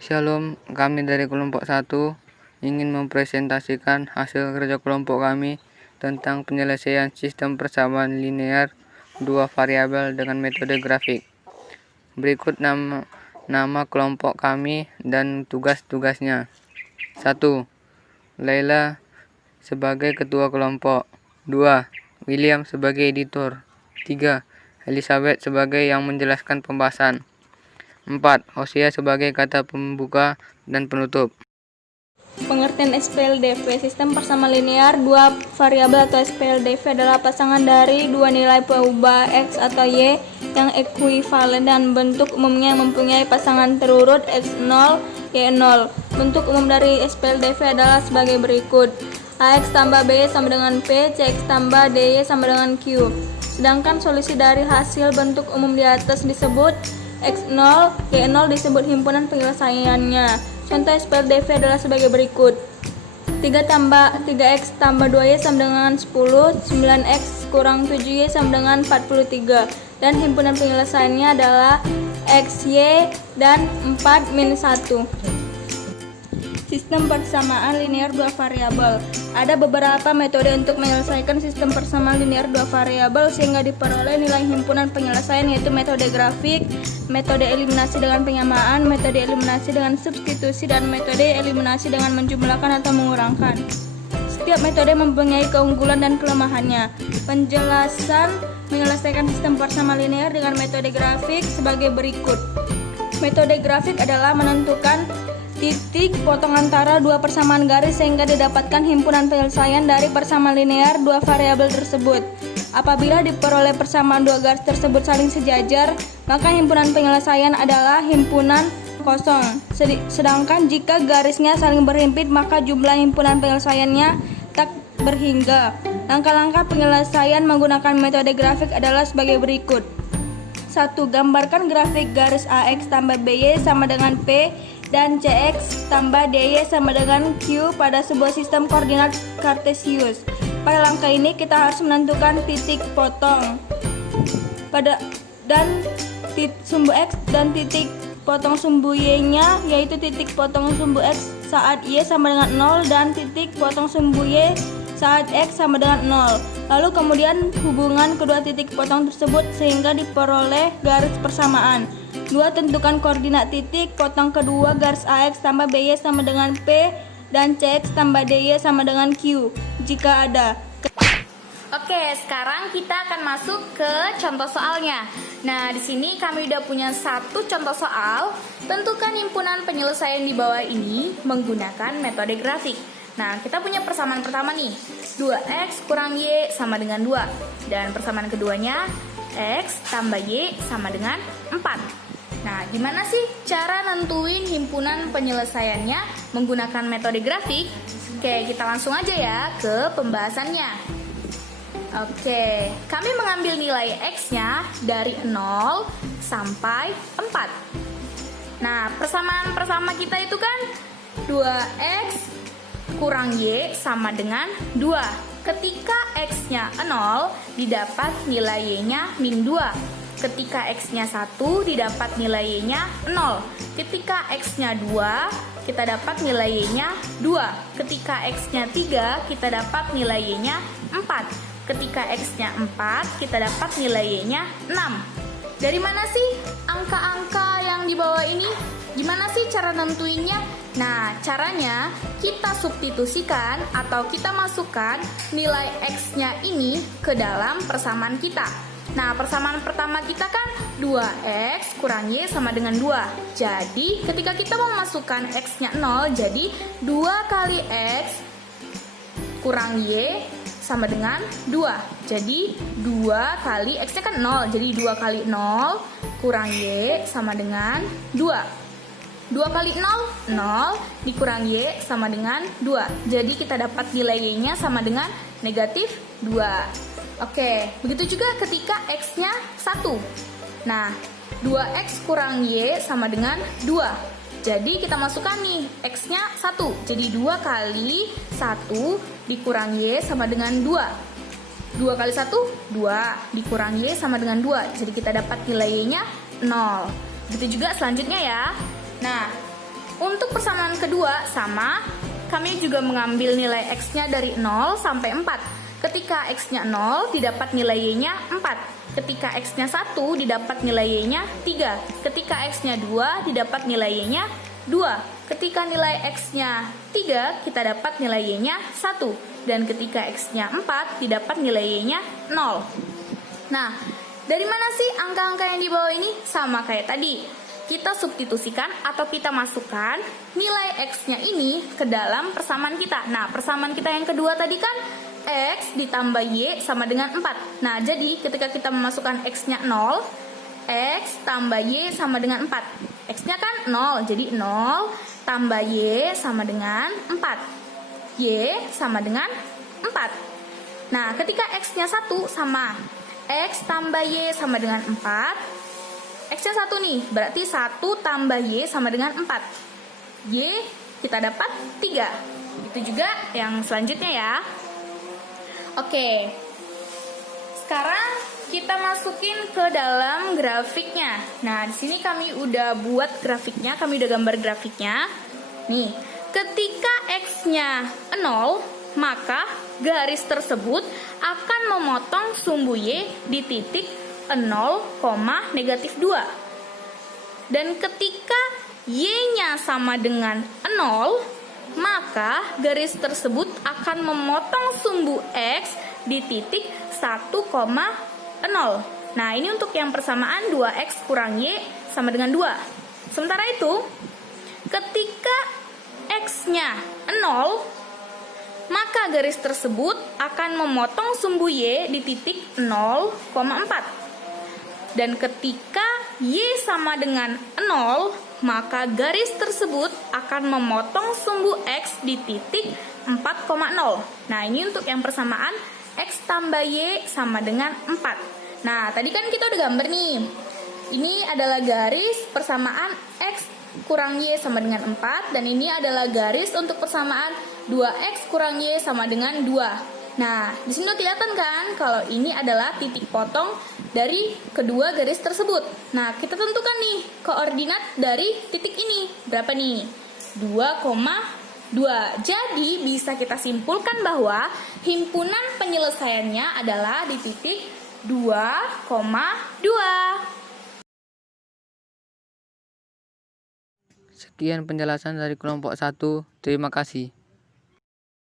Shalom, kami dari kelompok 1 ingin mempresentasikan hasil kerja kelompok kami tentang penyelesaian sistem persamaan linear dua variabel dengan metode grafik. Berikut nama kelompok kami dan tugas-tugasnya. 1. Laila sebagai ketua kelompok. 2. William sebagai editor. 3. Elizabeth sebagai yang menjelaskan pembahasan. 4. Hosea sebagai kata pembuka dan penutup. Pengertian SPLDV, sistem persamaan linear dua variabel atau SPLDV adalah pasangan dari dua nilai perubahan X atau Y yang ekuivalen dan bentuk umumnya mempunyai pasangan terurut X0, Y0. Bentuk umum dari SPLDV adalah sebagai berikut: AX tambah BY sama dengan P, CX tambah DY sama dengan Q. Sedangkan solusi dari hasil bentuk umum di atas disebut X0, Y0 disebut himpunan penyelesaiannya. Contoh SPLDV adalah sebagai berikut: 3x tambah 2y sama dengan 10, 9x kurang 7y sama dengan 43, dan himpunan penyelesaiannya adalah x, y, dan 4 min 1. Sistem persamaan linear dua variabel. Ada beberapa metode untuk menyelesaikan sistem persamaan linear dua variabel sehingga diperoleh nilai himpunan penyelesaian, yaitu metode grafik, metode eliminasi dengan penyamaan, metode eliminasi dengan substitusi, dan metode eliminasi dengan menjumlahkan atau mengurangkan. Setiap metode mempunyai keunggulan dan kelemahannya. Penjelasan menyelesaikan sistem persamaan linear dengan metode grafik sebagai berikut. Metode grafik adalah menentukan titik potong antara dua persamaan garis sehingga didapatkan himpunan penyelesaian dari persamaan linear dua variabel tersebut. Apabila diperoleh persamaan dua garis tersebut saling sejajar, maka himpunan penyelesaian adalah himpunan kosong. Sedangkan jika garisnya saling berhimpit, maka jumlah himpunan penyelesaiannya tak berhingga. Langkah-langkah penyelesaian menggunakan metode grafik adalah sebagai berikut. 1. Gambarkan grafik garis AX tambah BY sama dengan P dan CX tambah DY sama dengan Q pada sebuah sistem koordinat kartesius. Pada langkah ini kita harus menentukan titik potong sumbu X dan titik potong sumbu Y-nya, yaitu titik potong sumbu X saat Y sama dengan 0 dan titik potong sumbu Y saat X sama dengan 0. Lalu kemudian hubungan kedua titik potong tersebut sehingga diperoleh garis persamaan. 2. Tentukan koordinat titik potong kedua garis AX tambah BY sama dengan P dan CX tambah DY sama dengan Q jika ada. Oke, sekarang kita akan masuk ke contoh soalnya. Nah, di sini kami udah punya satu contoh soal. Tentukan himpunan penyelesaian di bawah ini menggunakan metode grafik. Nah, kita punya persamaan pertama nih, 2x kurang y sama dengan 2. Dan persamaan keduanya, x tambah y sama dengan 4. Nah, gimana sih cara nentuin himpunan penyelesaiannya menggunakan metode grafik? Oke, kita langsung aja ya ke pembahasannya. Oke, kami mengambil nilai x-nya dari 0 sampai 4. Nah, persamaan pertama kita itu kan 2x kurang y sama dengan 2. Ketika x-nya 0, didapat nilai y-nya min 2. Ketika x-nya 1, didapat nilai y-nya 0. Ketika x-nya 2, kita dapat nilai y-nya 2. Ketika x-nya 3, kita dapat nilai y-nya 4. Ketika x-nya 4, kita dapat nilai y-nya 6. Dari mana sih angka-angka yang di bawah ini? Gimana sih cara nentuinnya? Nah, caranya kita substitusikan atau kita masukkan nilai x-nya ini ke dalam persamaan kita. Nah, persamaan pertama kita kan 2x kurang y sama dengan 2. Jadi, ketika kita memasukkan x-nya 0, jadi 2 kali x kurang y sama dengan 2. Jadi, 2 kali x-nya kan 0. Jadi, 2 kali 0 kurang y sama dengan 2. 2 kali 0, 0 dikurang y sama dengan 2. Jadi kita dapat nilai y-nya sama dengan negatif 2. Oke, begitu juga ketika x-nya 1. Nah, 2x kurang y sama dengan 2. Jadi kita masukkan nih x-nya 1. Jadi 2 kali 1 dikurang y sama dengan 2. 2 kali 1, 2 dikurang y sama dengan 2. Jadi kita dapat nilai y-nya 0. Begitu juga selanjutnya ya. Nah, kedua sama, kami juga mengambil nilai X-nya dari 0 sampai 4. Ketika X-nya 0, didapat nilai Y-nya 4. Ketika X-nya 1, didapat nilai Y-nya 3. Ketika X-nya 2, didapat nilai Y-nya 2. Ketika nilai X-nya 3, kita dapat nilai Y-nya 1. Dan ketika X-nya 4, didapat nilai Y-nya 0. Nah, dari mana sih angka-angka yang di bawah ini? Sama kayak tadi. Kita substitusikan atau kita masukkan nilai X-nya ini ke dalam persamaan kita. Nah, persamaan kita yang kedua tadi kan X ditambah Y sama dengan 4. Nah, jadi ketika kita memasukkan X-nya 0, X tambah Y sama dengan 4. X-nya kan 0, jadi 0 tambah Y sama dengan 4. Y sama dengan 4. Nah, ketika X-nya 1 sama X tambah Y sama dengan 4. X-nya 1 nih, berarti 1 tambah Y sama dengan 4. Y kita dapat 3. Itu juga yang selanjutnya ya. Oke, sekarang kita masukin ke dalam grafiknya. Nah, di sini kami udah buat grafiknya, kami udah gambar grafiknya. Nih, ketika X-nya 0, maka garis tersebut akan memotong sumbu Y di titik 0, negatif 2. Dan ketika Y-nya sama dengan 0, maka garis tersebut akan memotong sumbu X di titik 1,0. Nah, ini untuk yang persamaan 2X kurang Y sama dengan 2. Sementara itu, ketika X-nya 0, maka garis tersebut akan memotong sumbu Y di titik 0,4. Dan ketika Y sama dengan 0, maka garis tersebut akan memotong sumbu X di titik 4,0. Nah, ini untuk yang persamaan X tambah Y sama dengan 4. Nah, tadi kan kita udah gambar nih. Ini adalah garis persamaan X kurang Y sama dengan 4. Dan ini adalah garis untuk persamaan 2X kurang Y sama dengan 2. Nah, di sini kelihatan kan kalau ini adalah titik potong dari kedua garis tersebut. Nah, kita tentukan nih koordinat dari titik ini. Berapa nih? 2,2. Jadi, bisa kita simpulkan bahwa himpunan penyelesaiannya adalah di titik 2,2. Sekian penjelasan dari kelompok 1. Terima kasih.